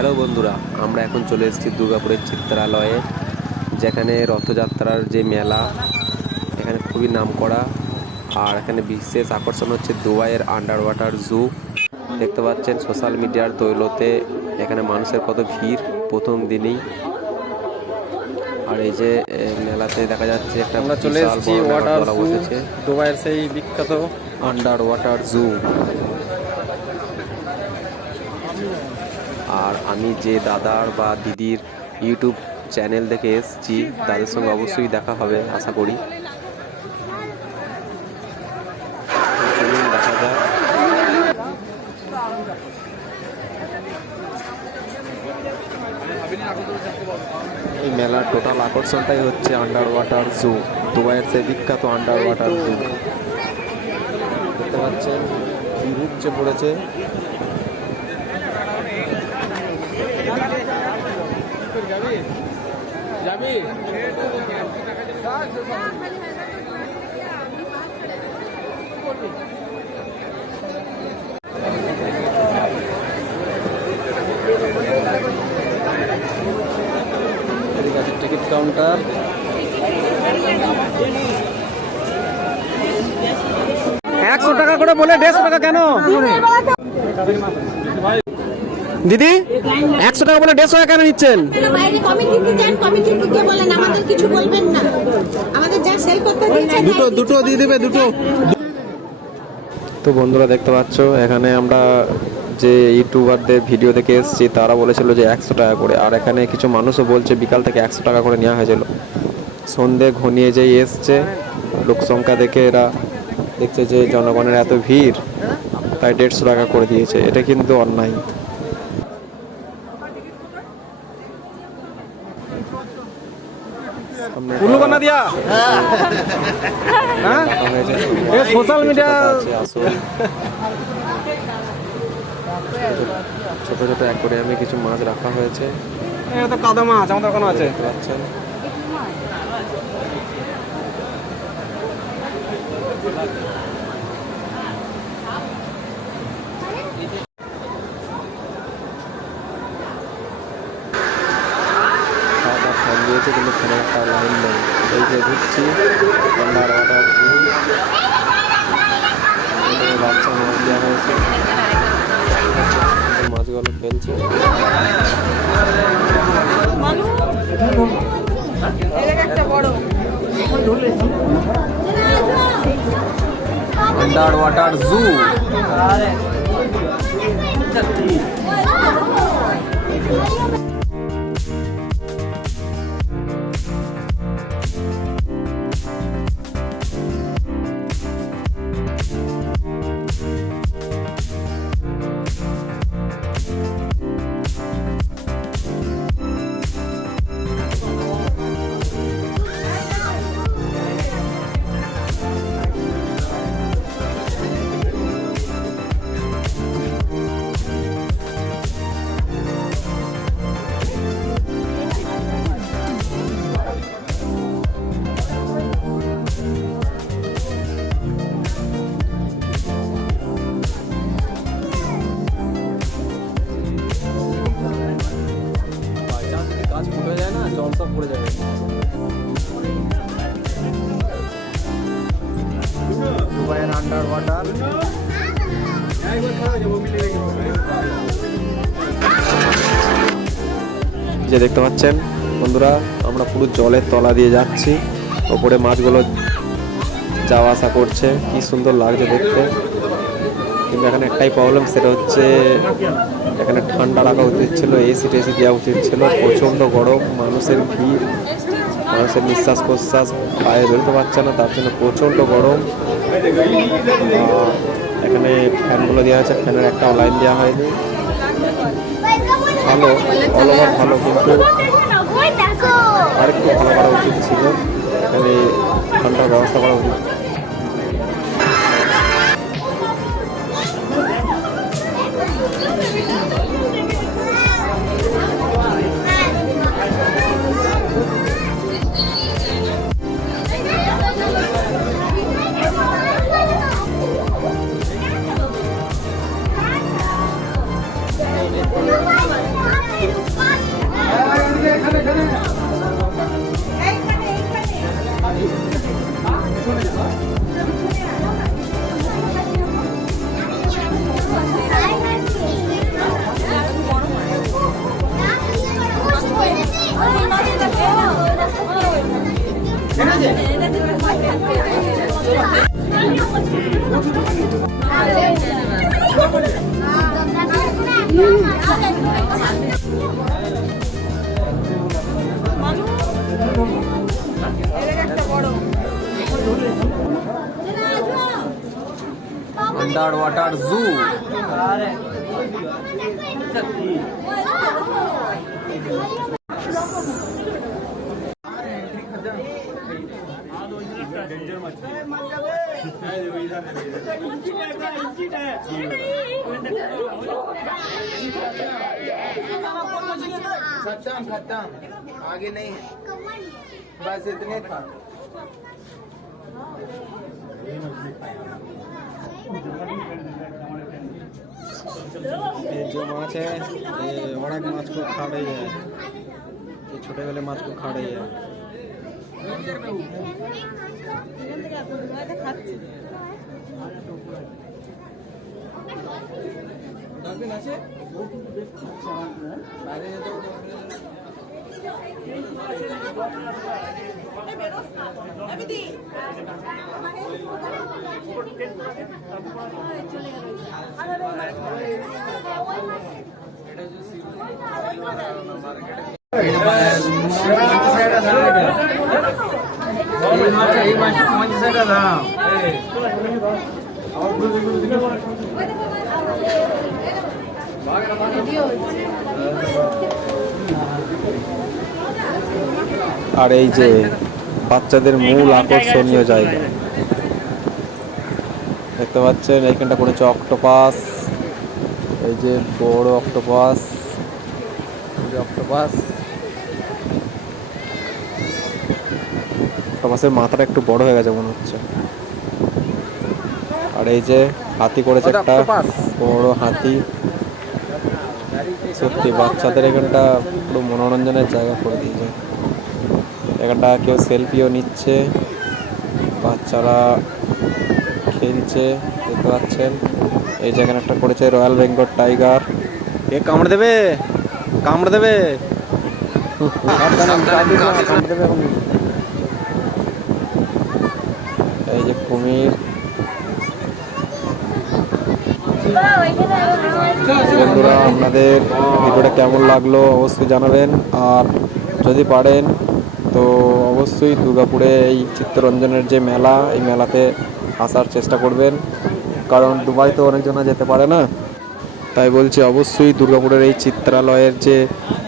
Hello বন্ধুরা, আমরা এখন চলে এসেছি দুর্গাপুরের চিত্রালয়ে, যেখানে রথযাত্রার যে মেলা এখানে খুবই নামকরা। আর এখানে বিশেষ আকর্ষণ হচ্ছে দুবাইয়ের আন্ডার ওয়াটার জু। দেখতে পাচ্ছেন সোশ্যাল মিডিয়ার দৌলতে এখানে মানুষের কত ভিড় প্রথম দিনেই। আর এই যে মেলাতে দেখা যাচ্ছে একটা আমরা চলে এসেছি ওয়াটার জু, দুবাইয়ের সেই বিখ্যাত আন্ডার ওয়াটার জু। আর আমি যে দাদার বা দিদির ইউটিউব চ্যানেল দেখে এসেছি তাদের সঙ্গে অবশ্যই দেখা হবে আশা করি। দেখা যাক। এই মেলার টোটাল আকর্ষণটাই হচ্ছে আন্ডার ওয়াটার জু, দুবাইয়ের সেই বিখ্যাত আন্ডার ওয়াটার জু। দেখতে পাচ্ছেন কি উপচে পড়েছে। Ticket counter. 100 টাকা করে বলে 150 টাকা কেন দিদি? 100 টাকা বলে 150 টাকা কেন নিচ্ছেন? দুটো দিয়ে দেবে, দুটো। তো বন্ধুরা দেখতে পাচ্ছ এখানে আমরা যে ইউটিউবারদের ভিডিও দেখে এসেছি তারা বলেছিল যে 100 টাকা করে। আর এখানে কিছু মানুষও বলছে বিকাল থেকে 100 টাকা করে নেওয়া হয়েছিল। সন্ধে ঘনিয়ে যেই এসছে, লোক সংখ্যা দেখে এরা দেখছে যে জনগণের এত ভিড়, তাই 150 টাকা করে দিয়েছে। এটা কিন্তু অন্যায়। সোশ্যাল মিডিয়া ছোট ছোট অ্যাকোয়ারিয়ামে কিছু মাছ রাখা হয়েছে। কাদা মাছ আমাদের ওখানে আছে। দেখতে পাচ্ছেন ফ্যান দিয়েছে, কিন্তু ফ্যানের একটা লাইন নেই। এই যে ঢুকছি আন্ডার ওয়াটার জু, বাচ্চা মাছ দেওয়া হয়েছে, মাছগুলো ফেলছে। আন্ডার ওয়াটার জু। গাছ ফুটে যায় না, জল সব পড়ে যাবে। দুবাইয়ের আন্ডার ওয়াটার। যে দেখতে পাচ্ছেন বন্ধুরা, আমরা পুরো জলের তলা দিয়ে যাচ্ছি, ওপরে মাছগুলো যাওয়া আসা করছে। কি সুন্দর লাগছে দেখতে। কিন্তু এখানে একটাই প্রবলেম, সেটা হচ্ছে এখানে ঠান্ডা রাখা উচিত ছিল, এসি টেসি দেওয়া উচিত ছিল। প্রচণ্ড গরম, মানুষের ভিড়, মানুষের নিঃশ্বাস প্রশ্বাস পায়ে বেরোতে পারছে না, তার জন্য প্রচণ্ড গরম। এখানে ফ্যানগুলো দেওয়া আছে, ফ্যানের একটাও লাইন দেওয়া হয়নি। ভালো, অল ওভার ভালো, কিন্তু আরেকটু ভালো করা উচিত ছিল। এখানে ঠান্ডার ব্যবস্থা করা উচিত। আন্ডার ওয়াটার জু। खत्म आगे नहीं है बस इतने था ये जो माछ है ये बड़ा माछ को खा रही है, ये छोटे वाले माछ को खा रही है। আর এই যে বাচ্চাদের মূল আকর্ষণীয় জায়গা দেখতে পাচ্ছেন, এইখানটা করেছে অক্টোপাস, এই যে বড় অক্টোপাস, অক্টোপাসের মাথাটা একটু বড় হয়ে গেছে মনে হচ্ছে। আর এই যে হাতি করেছে একটা বড় হাতি, সত্যি বাচ্চাদের এখানটা পুরো মনোরঞ্জনের জায়গা করে দিয়েছে। এখানটা কেউ সেলফিও নিচ্ছে, বাচ্চারা খেলছে দেখতে পাচ্ছেন। এই জায়গায় একটা করেছে রয়্যাল বেঙ্গল টাইগার, এ কামড়ে দেবে কামড়ে দেবে। এই যে কুমির। বন্ধুরা আপনাদের ভিডিওটা কেমন লাগলো অবশ্যই জানাবেন, আর যদি পারেন তো অবশ্যই দুর্গাপুরে এই চিত্তরঞ্জনের যে মেলা, এই মেলাতে আসার চেষ্টা করবেন, কারণ দুবাই তো অনেকজনা যেতে পারে না, তাই বলছি অবশ্যই দুর্গাপুরের এই চিত্রালয়ের যে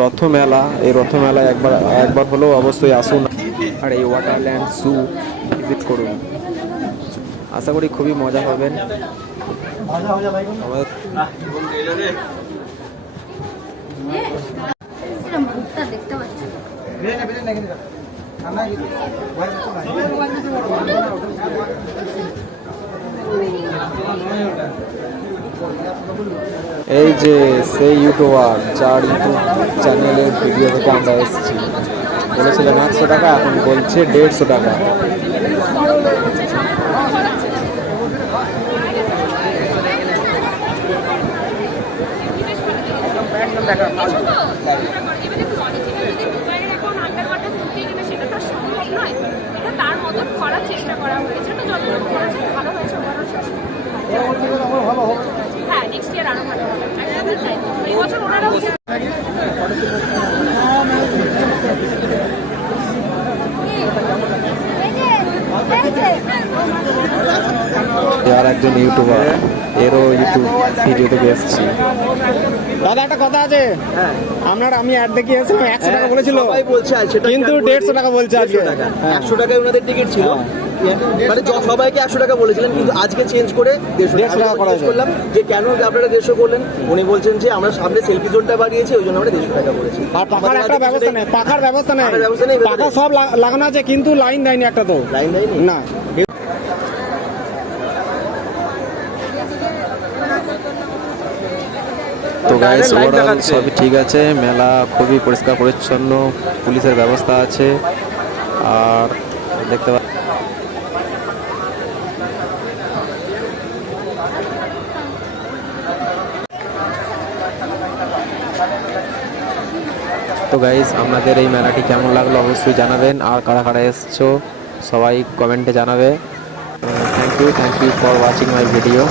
রথমেলা, এই রথমেলায় একবার হলেও অবশ্যই আসুন, আর এই ওয়াটারল্যান্ড জু ভিজিট করুন। আশা করি খুবই মজা পাবেন। দেখতে পাচ্ছি এই যে সেই ইউটিউবার যার ইউটিউব চ্যানেলের ভিডিও থেকে আমরা এসেছি, বলেছিলাম 100 টাকা, এখন বলছে 150 টাকা। তার মতন করার চেষ্টা করা হয়েছে, তো যতটুকু করেছে ভালো হয়েছে। হ্যাঁ, নেক্সট ইয়ার আরো ভালো হবে। এই বছর ওনারা আর একজন ইউটিউবার, এরও ইউটিউব ভিডিও থেকে এসেছি। দাদা একটা কথা আছে, আমি অ্যাড দেখে এসেছিলাম 100 টাকা বলেছিল, সবাই বলছে আর সেটা কিন্তু 150 টাকা বলছে আজকে। 100 টাকায় ওনাদের টিকিট ছিল, মানে সবাইকে 100 টাকা বলেছিলেন, কিন্তু আজকে চেঞ্জ করে 150 টাকা করা করলাম। যে কেন আপনারা 150 করলেন, উনি বলছেন যে আমরা সামনে সেলফি জোনটা বাড়িয়েছি, ওই জন্য আমরা 150 টাকা বলেছি। আর পাখার একটা ব্যবস্থা নেই, পাখার ব্যবস্থা নেই, পাখা সব লাগানো আছে, কিন্তু লাইন দেয়নি একটা, তো লাইন দেয়নি না। তো গাইস ওভারঅল সবই ঠিক আছে, মেলা খুবই পরিষ্কার পরিচ্ছন্ন, পুলিশের ব্যবস্থা আছে, আর দেখতে তো গাইস আপনাদের এই মেলাটি কেমন লাগলো অবশ্যই জানাবেন, আর কারা কারা এসছো সবাই কমেন্টে জানাবে। Thank you for watching my video.